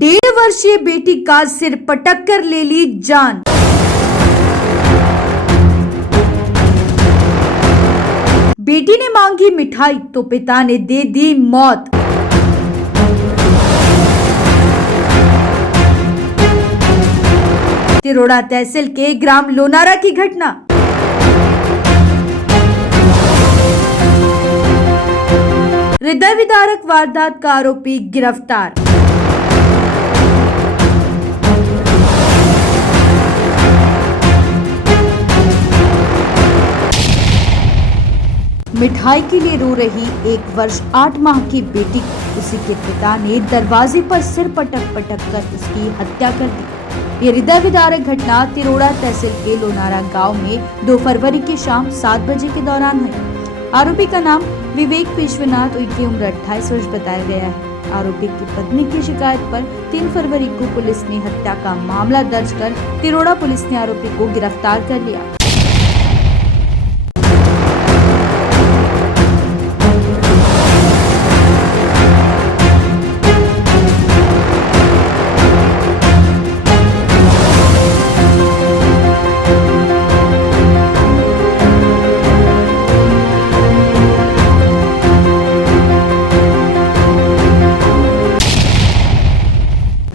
1.5 वर्षीय बेटी का सिर पटक कर ले ली जान। बेटी ने मांगी मिठाई तो पिता ने दे दी मौत। तिरोड़ा तहसील के ग्राम लोनारा की घटना। हृदय विदारक वारदात का आरोपी गिरफ्तार। मिठाई के लिए रो रही 1 वर्ष 8 माह की बेटी को उसी के पिता ने दरवाजे पर सिर पटक कर उसकी हत्या कर दी। ये हृदय विदारक घटना तिरोड़ा तहसील के लोनारा गांव में 2 फरवरी की शाम 7 बजे के दौरान हुई। आरोपी का नाम विवेक विश्वनाथ, उनकी उम्र 28 वर्ष बताया गया है। आरोपी की पत्नी की शिकायत पर 3 फरवरी को पुलिस ने हत्या का मामला दर्ज कर तिरोड़ा पुलिस ने आरोपी को गिरफ्तार कर लिया।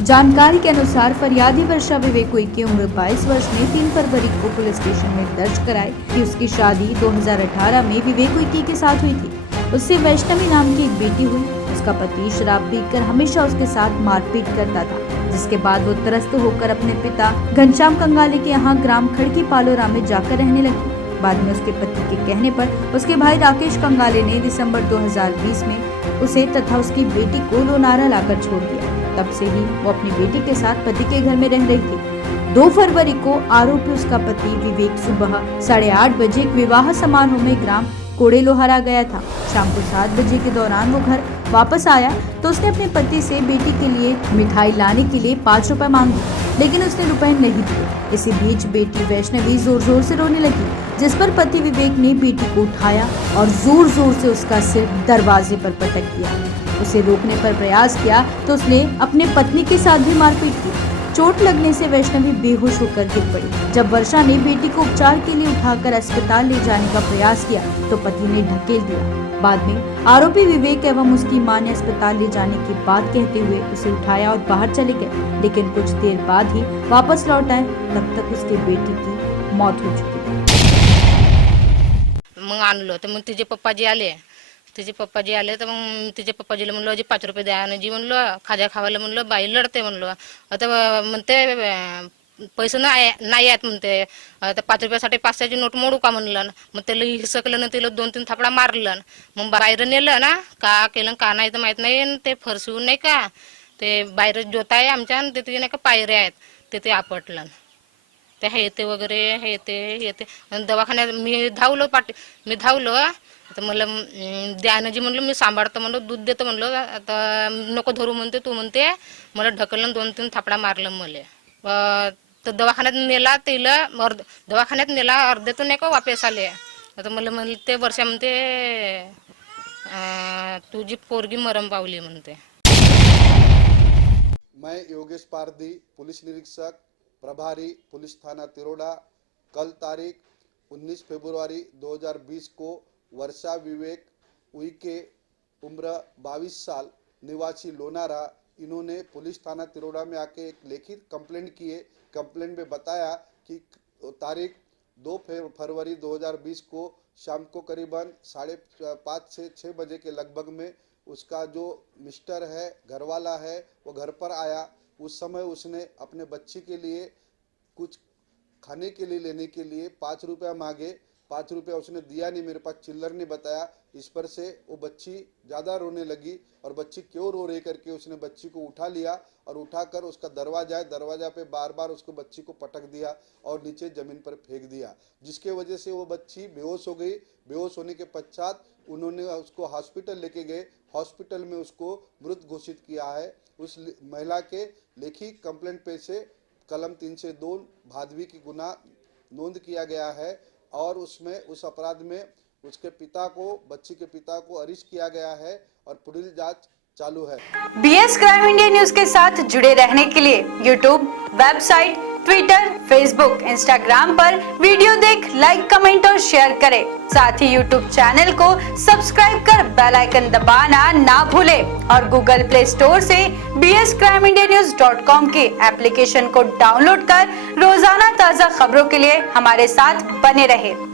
जानकारी के अनुसार फरियादी वर्षा विवेक की उम्र 22 वर्ष ने 3 फरवरी को पुलिस स्टेशन में दर्ज कराई कि उसकी शादी 2018 में विवेक के साथ हुई थी। उससे वैष्णवी नाम की एक बेटी हुई। उसका पति शराब पीकर हमेशा उसके साथ मारपीट करता था, जिसके बाद वो त्रस्त होकर अपने पिता घनश्याम कंगाले के यहाँ ग्राम खड़की पालोरा में जाकर रहने लगी। बाद में उसके पति के कहने पर उसके भाई राकेश कंगाले ने दिसंबर 2020 में उसे तथा उसकी बेटी को लोनारा लाकर छोड़ दिया। तब से ही वो अपनी बेटी के साथ पति के घर में रह रही थी। 2 फरवरी को आरोपी उसका पति विवेक सुबह 8:30 बजे एक विवाह समारोह में ग्राम कोड़े लोहारा गया था। शाम को 7 बजे के दौरान वो घर वापस आया तो उसने अपने पति से बेटी के लिए मिठाई लाने के लिए 5 रुपए मांगे, लेकिन उसने रुपए नहीं दिए। इसी बीच बेटी वैष्णवी जोर जोर से रोने लगी, जिस पर पति विवेक ने बेटी को उठाया और जोर जोर से उसका सिर दरवाजे पर पटक दिया। उसे रोकने पर प्रयास किया तो उसने अपने पत्नी के साथ भी मारपीट की। चोट लगने से वैष्णवी बेहोश होकर गिर पड़ी। जब वर्षा ने बेटी को उपचार के लिए उठाकर अस्पताल ले जाने का प्रयास किया तो पति ने ढकेल दिया। बाद में आरोपी विवेक एवं उसकी मां ने अस्पताल ले जाने की बात कहते हुए उसे उठाया और बाहर चले गए, लेकिन कुछ देर बाद ही वापस लौट आए। तब तक उसकी बेटी की मौत हो चुकी थी। मग आणलं तर मग तिचे पप्पाजी आले तर मग तिचे पप्पाजीला म्हणलं अजी 5 रुपये द्या आणि जी म्हणलं खाजा खावायला म्हणलं बाई लढते म्हणलं आता म्हणते पैसे नाही आहेत म्हणते आता 5 रुपयासाठी 500ची नोट मोडू का म्हणलं मग त्याला हिसकलं ना तिला 2-3 थापडा मारलं मग बाहेर नेलं ना का केलं का नाही तर माहित नाही ते फरसून नाही का ते बाहेर जोत आहे आमच्या आणि तिथे नाही का पायऱ्या आहेत तिथे आपटलं ते हे ते वगैरे हे ते दवाखान्यात मी धावलो आता मला द्यानजी म्हणलं मी सांभाळतो म्हणलं दूध देतो म्हणलं आता नको धरू म्हणते तू म्हणते मला ढकललं 2-3 थापडा मारलं मला तर दवाखान्यात नेला अर्ध्यातून नाही का वापस आले आता मला म्हणले ते वर्षा म्हणते तुझी पोरगी मरम पावली म्हणते। मैं योगेश पारदी, पुलिस निरीक्षक प्रभारी पुलिस थाना तिरोड़ा। कल तारीख 19 फरवरी 2020 को वर्षा विवेक उइके उम्र 22 साल निवासी लोनारा, इन्होंने पुलिस थाना तिरोड़ा में आके एक लिखित कंप्लेंट किए। कंप्लेंट में बताया कि तारीख 2 फरवरी 2020 को शाम को करीबन 5:30 से 6 बजे के लगभग में उसका जो मिस्टर है, घरवाला है, वो घर पर आया। उस समय उसने अपने बच्ची के लिए कुछ खाने के लिए लेने के लिए 5 रुपया मांगे। 5 रुपया उसने दिया नहीं, मेरे पास चिल्लर नहीं बताया। इस पर से वो बच्ची ज़्यादा रोने लगी और बच्ची क्यों रो रही करके उसने बच्ची को उठा लिया और उठाकर उसका दरवाजा पे बार बार उसको बच्ची को पटक दिया और नीचे ज़मीन पर फेंक दिया, जिसके वजह से वो बच्ची बेहोश हो गई। बेहोश होने के पश्चात उन्होंने उसको हॉस्पिटल लेके गए। हॉस्पिटल में उसको मृत घोषित किया है। उस महिला के लिखित कंप्लेंट पे से कलम 302 भादवी की गुना नोंद किया गया है और उसमें उस अपराध में उसके पिता को, बच्ची के पिता को अरेस्ट किया गया है और पुलिस जांच चालू है। BS क्राइम इंडिया न्यूज के साथ जुड़े रहने के लिए YouTube, website, Twitter, Facebook, Instagram पर वीडियो देख लाइक, कमेंट और शेयर करें। साथ ही YouTube चैनल को सब्सक्राइब कर बेल आइकन दबाना ना भूलें और Google Play स्टोर से bscrimeindianews.com के एप्लीकेशन को डाउनलोड कर रोजाना ताज़ा खबरों के लिए हमारे साथ बने रहें।